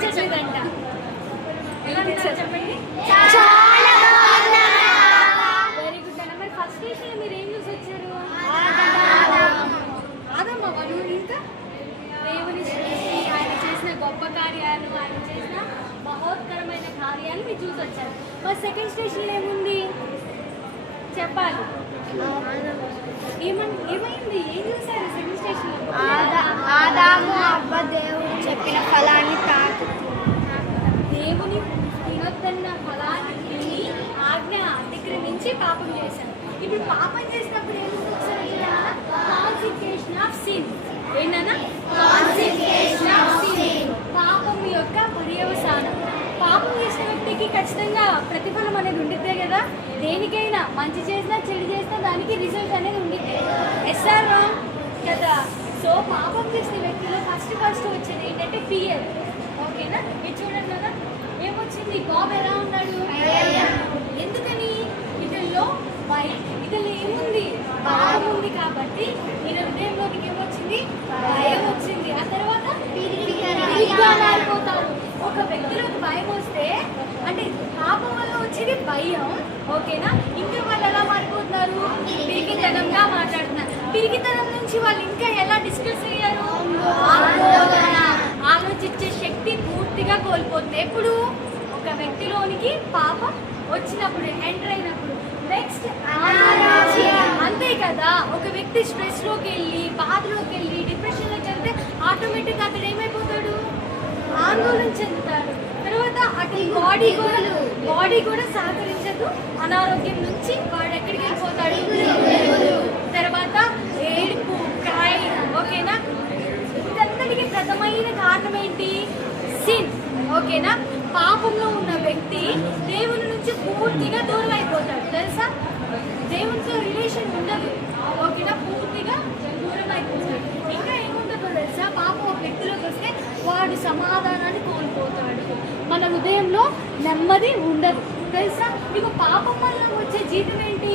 వినిపించట్లేదంట. చెప్పండి. Very good అన్న. మరి ఫస్ట్ స్టేషన్ మీరు ఏం చూసి వచ్చారు? ఆదమ్మ వాడు. ఇంకా దేవుని సృష్టి, ఆయన చేసిన గొప్ప కార్యాలు, ఆయన చేసిన మహోత్కరమైన కార్యాలు మీరు చూసి వచ్చారు. మరి సెకండ్ స్టేషన్ ఏముంది చెప్పాలి. ఏమైంది? ఏం చూసారు సెకండ్ స్టేషన్? ఆదాము అవ్వ దేవుడు చెప్పిన ఫలాన్ని దేవుని తినొద్దన్న ఫలాన్ని తిని ఆజ్ఞ అతిక్రమించి పాపం చేశారు. ఇప్పుడు పాపం చేసినప్పుడు ఏం చూసారు? కాన్సిక్వేషన్ ఆఫ్ సిన్. ఏంటన్నా? కాన్సిక్వేషన్ ఆఫ్ సిన్. పాపం యొక్క పర్యవసానం. పాపం చేసిన వ్యక్తికి ఖచ్చితంగా ప్రతిఫలం అనేది ఉండిద్దే కదా. దేనికైనా మంచి చేసినా చెడు చేసినా దానికి రిజల్ట్ అనేది ఉండిద్ది. ఎస్ఆర్ రాంగ్ కదా. సో పాపం చేసిన వ్యక్తిలో ఫస్ట్ వచ్చేది ఏంటంటే ఫియర్. ఓకేనా? ఇది చూడండి కదా, ఏమొచ్చింది? బాబు ఎలా ఉన్నాడు? ఎందుకని? ఇతనిలో ఇతనిలో ఏముంది? భయం ఉంది. కాబట్టి ఈయన హృదయంలోకి ఏమొచ్చింది? భయం వచ్చింది. ఆ తర్వాత మారిపోతారు. ఒక వ్యక్తిలోకి భయం వస్తే అంటే పాపం వల్ల వచ్చేది భయం. ఓకేనా? ఇంకా వాళ్ళు ఎలా మారిపోతున్నారు? పిరికితనంగా మాట్లాడుతున్నారు. పిరికితనం నుంచి వాళ్ళు ఇంకా ఎలా డిస్కస్ అయ్యారు? ఆలోచించే శక్తి పూర్తిగా కోల్పోతుంది. ఎప్పుడు? ఒక వ్యక్తిలోనికి పాపం వచ్చినప్పుడు, ఎంటర్ అయినప్పుడు. నెక్స్ట్ అంతే కదా. ఒక వ్యక్తి స్ట్రెస్ లోకి వెళ్ళి, బాధలోకి వెళ్ళి, డిప్రెషన్ లోకి వెళ్తే ఆటోమేటిక్ అతడు ఏమైపోతాడు? ఆందోళన చెందుతాడు. తర్వాత అతని బాడీ కూడా సహకరించదు. అనారోగ్యం నుంచి వాడు ఎక్కడికి వెళ్ళిపోతాడు? తర్వాత ఏడుపు, క్రై. ఓకేనా? ఇదంతటికి ప్రథమైన కారణం ఏంటి? సిన్. ఓకేనా? పాపంలో ఉన్న వ్యక్తి దేవుని నుంచి పూర్తిగా దూరం అయిపోతాడు. తెలుసా? దేవునితో రిలేషన్ ఉండదు. ఓకేనా? పూర్తిగా దూరం అయిపోతాడు. ఇంకా ఏముంటుందో తెలుసా? పాపం ఒక వ్యక్తిలోకి వస్తే వాడు సమాధానాన్ని కోల్పోతాడు. మన హృదయంలో నెమ్మది ఉండదు. తెలుసా? ఇక పాపం వల్ల వచ్చే జీతం ఏంటి?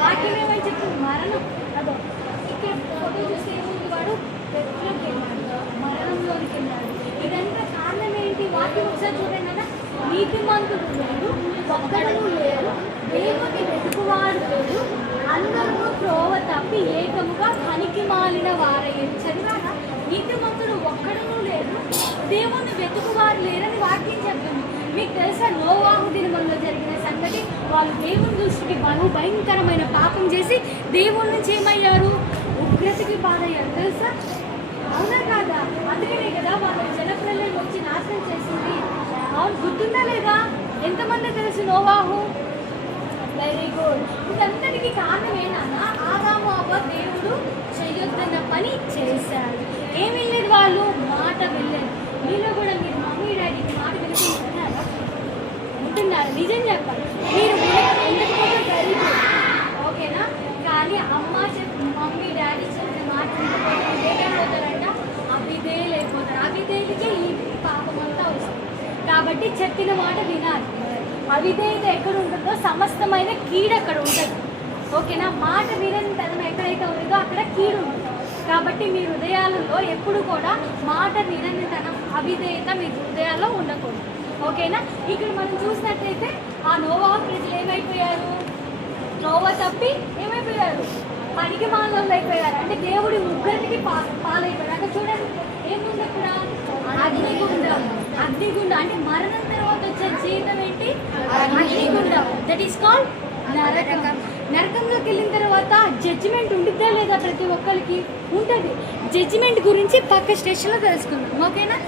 వాక్యం ఏమని చెప్తుంది? మరణం. అదో ఇక్కడ ఫోటో చూస్తే ఏముంది? వాడు డెత్లోకి వెళ్ళాడు, మరణంలోకి వెళ్ళాడు. ఇదంతా కారణం ఏంటి? వాక్యం ఒకసారి చూడండి అన్న. నీతిమంతుడు లేడు, ఒక్కడూ లేరు, దేవుని వెతుకువాడు లేడు, అందరూ త్రోవ తప్పి ఏకముగా పనికి మాలిన వారయ్యారు. చదివారా? నీతిమంతుడు ఒక్కడూ లేరు, దేవుని వెతుకువారు లేరని వాక్యం చెప్తుంది. మీకు తెలుసా నోవాహు దినములలో జరిగిన సంగతి? వాళ్ళు దేవుని దృష్టికి భయంకరమైన పాపం చేసి దేవుని నుంచి ఏమయ్యారు? ఉగ్రతకి పాలయ్యారు. తెలుసా? అవునా కాదా? అందుకనే కదా వాళ్ళు జలప్రలయం వచ్చి నాశనం చేసింది. అవును, గుర్తుందా లేదా? ఎంతమంది తెలుసు నోవాహు? Very good. ఇదంతటికి కారణం ఏనా? ఆదాము అవ్వ దేవుడు చెయ్యొద్దన్న పని చేశారు. ఏం వెళ్ళేది? వాళ్ళు మాట వెళ్ళేది. మీలో కూడా మీరు మమ్మీ డాడీకి మాట వినిపించుకున్నారా? ఉంటున్నారు. నిజం చెప్పాలి. మీరు ఉండకపోతే గరీబ్. ఓకేనా? కానీ మమ్మీ డాడీ చెప్పిన మాట ఏమైపోతారంట? అవిధేయులైపోతారు. అవిధేయులకే ఈ పాపం అంతా వస్తుంది. కాబట్టి చెప్పిన మాట వినాలి. అవిధేయత ఎక్కడ ఉంటుందో సమస్తమైన కీడు అక్కడ ఉంటుంది. ఓకేనా? మాట విననితనం ఎక్కడైతే ఉంటుందో అక్కడ కీడు ఉంటుంది. కాబట్టి మీ హృదయాలలో ఎప్పుడు కూడా మాట విననితనం, అవిధేయత మీ హృదయాల్లో ఉండకూడదు. ఓకేనా? ఇక్కడ మనం చూసినట్లయితే ఆ నోవాహు ప్రజలు ఏమైపోయారు? నోవా తప్పి ఏమైపోయారు? పనికి మాలోళ్ళు అయిపోయారు. అంటే దేవుడి ఉగ్రతకి పాలైపోయారు. అంటే చూడండి ఏముంది అక్కడ? అగ్నిగుండం. అంటే మరణం తర్వాత వచ్చే జీవితం ఏంటి? అగ్నిగుండం. దట్ ఈస్ కాల్డ్ నరకం. నరకంలోకి వెళ్ళిన తర్వాత జడ్జిమెంట్ ఉండిద్దా లేదా? ప్రతి ఒక్కరికి ఉంటుంది. జడ్జిమెంట్ గురించి పక్క స్టేషన్లో తెలుసుకుందాం. ఓకేనా?